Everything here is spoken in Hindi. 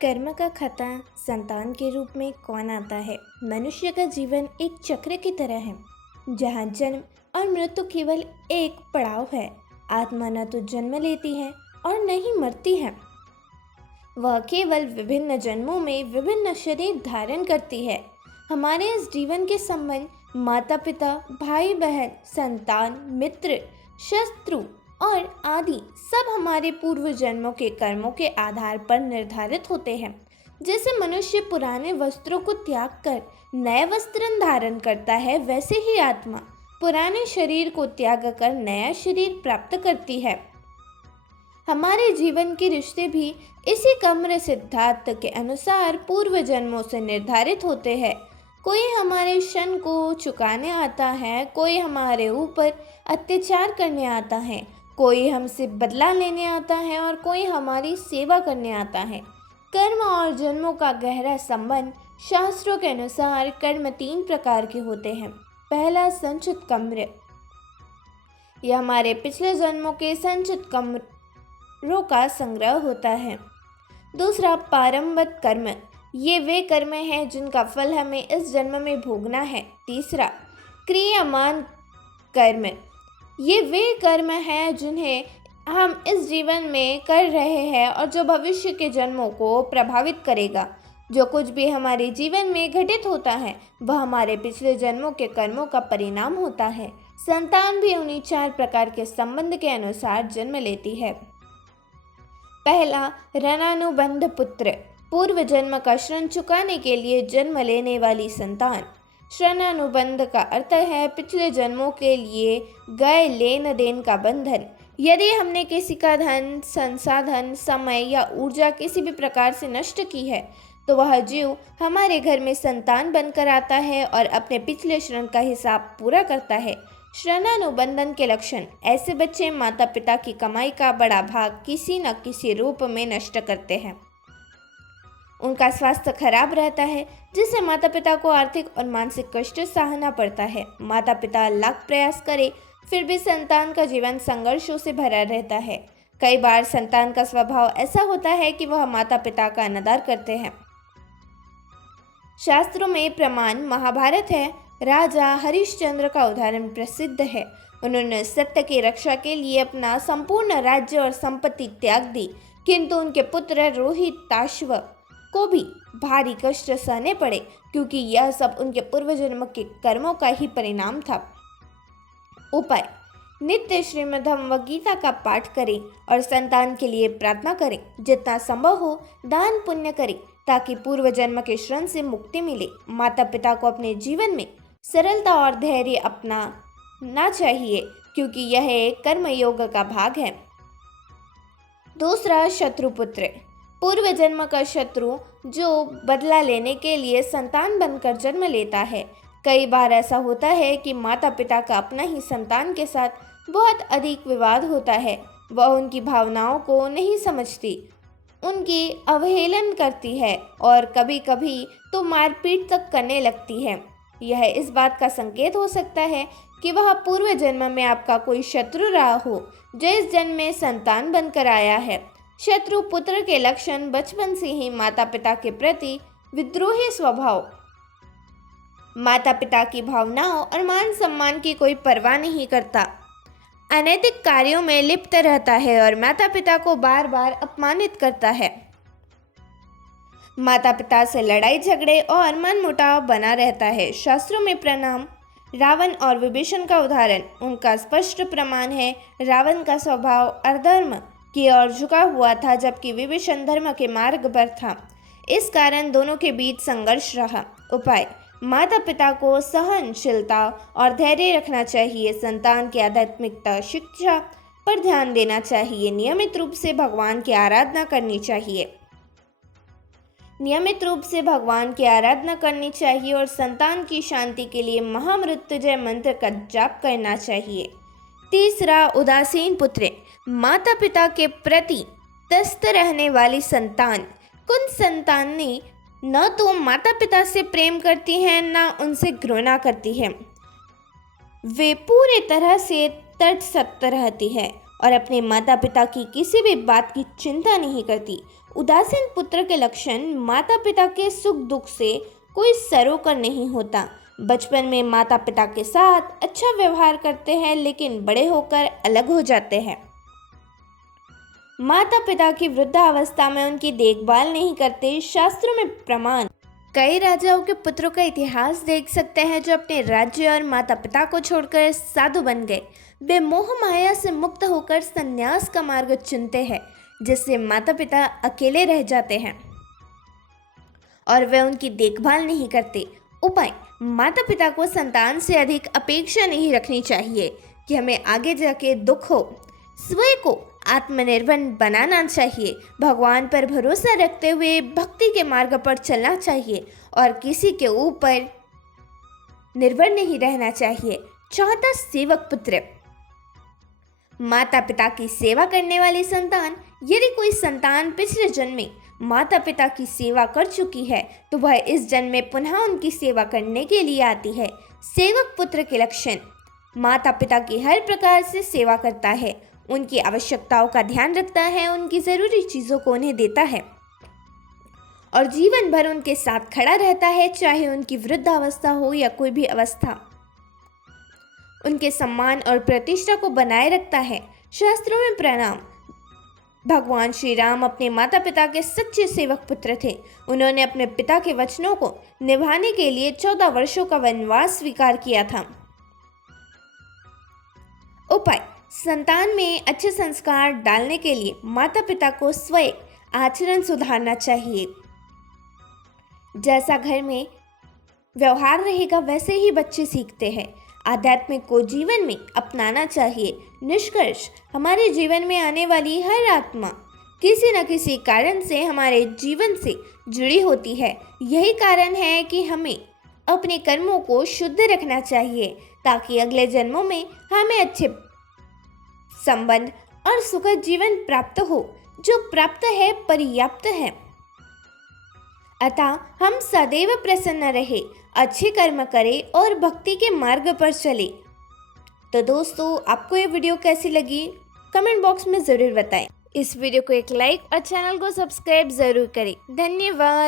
कर्म का खाता संतान के रूप में कौन आता है। मनुष्य का जीवन एक चक्र की तरह है जहाँ जन्म और मृत्यु केवल एक पड़ाव है। आत्मा न तो जन्म लेती है और न ही मरती है, वह केवल विभिन्न जन्मों में विभिन्न शरीर धारण करती है। हमारे इस जीवन के संबंध माता पिता, भाई बहन, संतान, मित्र, शत्रु और आदि सब हमारे पूर्व जन्मों के कर्मों के आधार पर निर्धारित होते हैं। जैसे मनुष्य पुराने वस्त्रों को त्याग कर नए वस्त्र धारण करता है, वैसे ही आत्मा पुराने शरीर को त्याग कर नया शरीर प्राप्त करती है। हमारे जीवन के रिश्ते भी इसी कम्र सिद्धांत के अनुसार पूर्व जन्मों से निर्धारित होते हैं। कोई हमारे क्षण को चुकाने आता है, कोई हमारे ऊपर अत्याचार करने आता है, कोई हमसे बदला लेने आता है और कोई हमारी सेवा करने आता है। कर्म और जन्मों का गहरा संबंध शास्त्रों के अनुसार कर्म 3 प्रकार के होते हैं। पहला संचित कर्म, यह हमारे पिछले जन्मों के संचित कर्मों का संग्रह होता है। दूसरा प्रारब्ध कर्म, ये वे कर्म हैं जिनका फल हमें इस जन्म में भोगना है। तीसरा क्रियामान कर्म, ये वे कर्म हैं जिन्हें हम इस जीवन में कर रहे हैं और जो भविष्य के जन्मों को प्रभावित करेगा। जो कुछ भी हमारे जीवन में घटित होता है वह हमारे पिछले जन्मों के कर्मों का परिणाम होता है। संतान भी उन्हीं 4 प्रकार के संबंध के अनुसार जन्म लेती है। पहला ऋणानुबंध पुत्र, पूर्व जन्म का ऋण चुकाने के लिए जन्म लेने वाली संतान। ऋणानुबंध का अर्थ है पिछले जन्मों के लिए गए लेन देन का बंधन। यदि हमने किसी का धन, संसाधन, समय या ऊर्जा किसी भी प्रकार से नष्ट की है तो वह जीव हमारे घर में संतान बनकर आता है और अपने पिछले ऋण का हिसाब पूरा करता है। ऋणानुबंधन के लक्षण, ऐसे बच्चे माता पिता की कमाई का बड़ा भाग किसी न किसी रूप में नष्ट करते हैं। उनका स्वास्थ्य खराब रहता है जिससे माता पिता को आर्थिक और मानसिक कष्ट सहना पड़ता है। माता पिता लाख प्रयास करे फिर भी संतान का जीवन संघर्षों से भरा रहता है। कई बार संतान का स्वभाव ऐसा होता है कि वह माता पिता का अनादर करते हैं। शास्त्रों में प्रमाण महाभारत है। राजा हरिश्चंद्र का उदाहरण प्रसिद्ध है। उन्होंने सत्य की रक्षा के लिए अपना संपूर्ण राज्य और संपत्ति त्याग दी, किंतु उनके पुत्र रोहिताश्व को भी भारी कष्ट सहने पड़े क्योंकि यह सब उनके पूर्व जन्म के कर्मों का ही परिणाम था। उपाय, नित्य श्रीमद्भगवद गीता का पाठ करें और संतान के लिए प्रार्थना करें। जितना संभव हो दान पुण्य करें ताकि पूर्व जन्म के ऋण से मुक्ति मिले। माता पिता को अपने जीवन में सरलता और धैर्य अपनाना चाहिए क्योंकि यह एक कर्म योग का भाग है। दूसरा शत्रुपुत्र, पूर्व जन्म का शत्रु जो बदला लेने के लिए संतान बनकर जन्म लेता है। कई बार ऐसा होता है कि माता पिता का अपना ही संतान के साथ बहुत अधिक विवाद होता है। वह उनकी भावनाओं को नहीं समझती, उनकी अवहेलना करती है और कभी कभी तो मारपीट तक करने लगती है। यह इस बात का संकेत हो सकता है कि वह पूर्व जन्म में आपका कोई शत्रु रहा हो जो इस जन्म में संतान बनकर आया है। शत्रु पुत्र के लक्षण बचपन से ही माता पिता के प्रति विद्रोही स्वभाव, माता पिता की भावनाओं और मान सम्मान की कोई परवाह नहीं करता, अनैतिक कार्यों में लिप्त रहता है और माता पिता को बार बार अपमानित करता है। माता पिता से लड़ाई झगड़े और मनमुटाव बना रहता है। शास्त्रों में प्रणाम रावण और विभीषण का उदाहरण उनका स्पष्ट प्रमाण है। रावण का स्वभाव अधर्म की ओर झुका हुआ था जबकि विभीषण धर्म के मार्ग पर था। इस कारण दोनों के बीच संघर्ष रहा। उपाय, माता पिता को सहनशीलता और धैर्य रखना चाहिए। संतान की आध्यात्मिकता शिक्षा पर ध्यान देना चाहिए। नियमित रूप से भगवान की आराधना करनी चाहिए। और संतान की शांति के लिए महामृत्युंजय मंत्र का जाप करना चाहिए। तीसरा उदासीन पुत्र, माता पिता के प्रति त्रस्त रहने वाली संतान। कुछ संतानें न तो माता पिता से प्रेम करती हैं न उनसे घृणा करती हैं। वे पूरी तरह से तटस्थ रहती है और अपने माता पिता की किसी भी बात की चिंता नहीं करती। उदासीन पुत्र के लक्षण: माता पिता के सुख दुख से कोई सरोकार नहीं होता। बचपन में माता पिता के साथ अच्छा व्यवहार करते हैं, लेकिन बड़े होकर अलग हो जाते हैं। माता पिता की वृद्धावस्था में उनकी देखभाल नहीं करते। शास्त्रों में प्रमाण: कई राजाओं के पुत्रों का इतिहास देख सकते हैं जो अपने राज्य और माता पिता को छोड़कर साधु बन गए। वे मोह माया से मुक्त होकर संन्यास का मार्ग चुनते हैं, जिससे माता पिता अकेले रह जाते हैं और वे उनकी देखभाल नहीं करते। उपाय: माता पिता को संतान से अधिक अपेक्षा नहीं रखनी चाहिए कि हमें आगे जाके दुख हो। स्वयं को आत्मनिर्भर बनाना चाहिए। भगवान पर भरोसा रखते हुए भक्ति के मार्ग पर चलना चाहिए और किसी के ऊपर निर्भर नहीं रहना चाहिए। चौथा, सेवक पुत्र। माता पिता की सेवा करने वाली संतान: यदि कोई संतान पिछले जन्म में माता पिता की सेवा कर चुकी है तो वह इस जन्म में पुनः उनकी सेवा करने के लिए आती है। सेवक पुत्र के लक्षण: माता पिता की हर प्रकार से सेवा करता है, उनकी आवश्यकताओं का ध्यान रखता है, उनकी ज़रूरी चीज़ों को उन्हें देता है और जीवन भर उनके साथ खड़ा रहता है, चाहे उनकी वृद्धावस्था हो या कोई भी अवस्था। उनके सम्मान और प्रतिष्ठा को बनाए रखता है। शास्त्रों में प्रणाम: भगवान श्री राम अपने माता पिता के सच्चे सेवक पुत्र थे। उन्होंने अपने पिता के वचनों को निभाने के लिए 14 वर्षों का वनवास स्वीकार किया था। उपाय: संतान में अच्छे संस्कार डालने के लिए माता पिता को स्वयं आचरण सुधारना चाहिए। जैसा घर में व्यवहार रहेगा वैसे ही बच्चे सीखते हैं। आध्यात्मिक को जीवन में अपनाना चाहिए। निष्कर्ष: हमारे जीवन में आने वाली हर आत्मा किसी न किसी कारण से हमारे जीवन से जुड़ी होती है। यही कारण है कि हमें अपने कर्मों को शुद्ध रखना चाहिए ताकि अगले जन्मों में हमें अच्छे संबंध और सुखद जीवन प्राप्त हो। जो प्राप्त है पर्याप्त है, अतः हम सदैव प्रसन्न रहे, अच्छे कर्म करें और भक्ति के मार्ग पर चले। तो दोस्तों, आपको ये वीडियो कैसी लगी कमेंट बॉक्स में ज़रूर बताएं। इस वीडियो को एक लाइक और चैनल को सब्सक्राइब ज़रूर करें। धन्यवाद।